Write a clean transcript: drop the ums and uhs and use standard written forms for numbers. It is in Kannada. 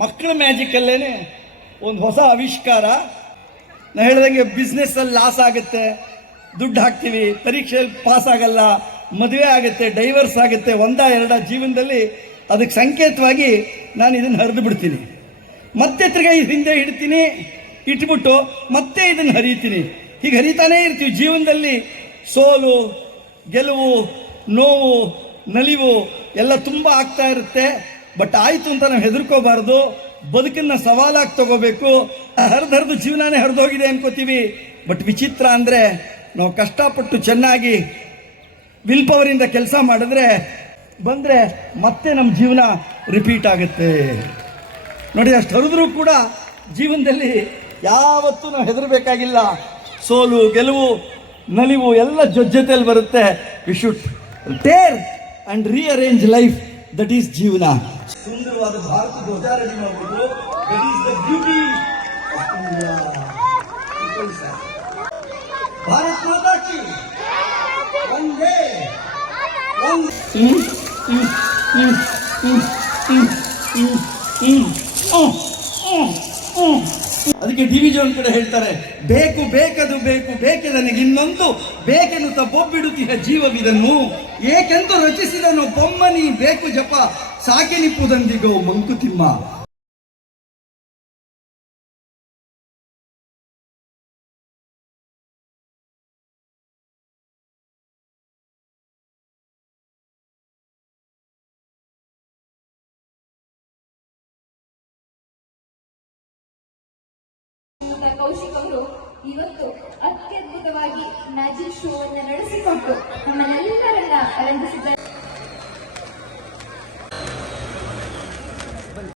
ಮಕ್ಕಳ ಮ್ಯಾಜಿಕಲ್ಲೇನೆ ಒಂದು ಹೊಸ ಆವಿಷ್ಕಾರ. ನಾನು ಹೇಳ್ದಂಗೆ ಬಿಸ್ನೆಸ್ಸಲ್ಲಿ ಲಾಸ್ ಆಗುತ್ತೆ, ದುಡ್ಡು ಹಾಕ್ತೀವಿ, ಪರೀಕ್ಷೆಯಲ್ಲಿ ಪಾಸ್ ಆಗಲ್ಲ, ಮದುವೆ ಆಗುತ್ತೆ, ಡೈವರ್ಸ್ ಆಗುತ್ತೆ, ಎರಡ ಜೀವನದಲ್ಲಿ ಅದಕ್ಕೆ ಸಂಕೇತವಾಗಿ ನಾನು ಇದನ್ನು ಹರಿದು ಬಿಡ್ತೀನಿ. ಮತ್ತೆ ತಿರ್ಗಾ ಹಿಂದೆ ಇಡ್ತೀನಿ, ಇಟ್ಬಿಟ್ಟು ಮತ್ತೆ ಇದನ್ನು ಹರಿತೀನಿ. ಹೀಗೆ ಹರಿತಾನೇ ಇರ್ತೀವಿ. ಜೀವನದಲ್ಲಿ ಸೋಲು, ಗೆಲುವು, ನೋವು, ನಲಿವು ಎಲ್ಲ ತುಂಬ ಆಗ್ತಾ ಇರುತ್ತೆ. ಬಟ್ ಆಯಿತು ಅಂತ ನಾವು ಹೆದರ್ಕೋಬಾರ್ದು. ಬದುಕನ್ನು ಸವಾಲಾಗಿ ತಗೋಬೇಕು. ಹರಿದು ಜೀವನನೇ ಹರಿದೋಗಿದೆ ಅನ್ಕೋತೀವಿ. ಬಟ್ ವಿಚಿತ್ರ ಅಂದರೆ ನಾವು ಕಷ್ಟಪಟ್ಟು ಚೆನ್ನಾಗಿ ವಿಲ್ ಪವರಿಂದ ಕೆಲಸ ಮಾಡಿದ್ರೆ ಬಂದರೆ ಮತ್ತೆ ನಮ್ಮ ಜೀವನ ರಿಪೀಟ್ ಆಗುತ್ತೆ. ನೋಡಿ, ಅಷ್ಟು ಹರಿದ್ರೂ ಕೂಡ ಜೀವನದಲ್ಲಿ ಯಾವತ್ತೂ ನಾವು ಹೆದರಬೇಕಾಗಿಲ್ಲ. ಸೋಲು, ಗೆಲುವು, ನಲಿವು ಎಲ್ಲ ಜೊತೆಯಲ್ಲಿ ಬರುತ್ತೆ. We should tear and rearrange life. That is ಜೀವನ. ಸುಂದರವಾದ ಭಾರತ ಧ್ವಜ ರೆಡಿ ಮಾಡಬಹುದು. That is the beauty of India. Bharat Mata ಕಿ ವಂದೇ ಅದಕ್ಕೆ ಡಿ ವಿ ಜಿ ಒಂದ್ ಕಡೆ ಹೇಳ್ತಾರೆ, ಬೇಕು ಬೇಕದು ಬೇಕು ಬೇಕೆ ನನಗೆ ಇನ್ನೊಂದು ಬೇಕೆನ್ನುತ್ತ ಬೊಬ್ಬಿಡುತ್ತಿಹ ಜೀವವಿದನ್ನು ಏಕೆಂದು ರಚಿಸಿದನು ಬೊಮ್ಮನಿ ಬೇಕು ಜಪ ಸಾಕೆನಿಪ್ಪುದಂದಿಗೋ ಮಂಕುತಿಮ್ಮ. ಕೌಶಿಕ್ ಅವರು ಇವತ್ತು ಅತ್ಯದ್ಭುತವಾಗಿ ಮ್ಯಾಜಿಕ್ ಶೋ ಅನ್ನು ನಡೆಸಿಕೊಟ್ಟು ನಮ್ಮನ್ನೆಲ್ಲರನ್ನ ರಂಜಿಸಿದ್ದಾರೆ.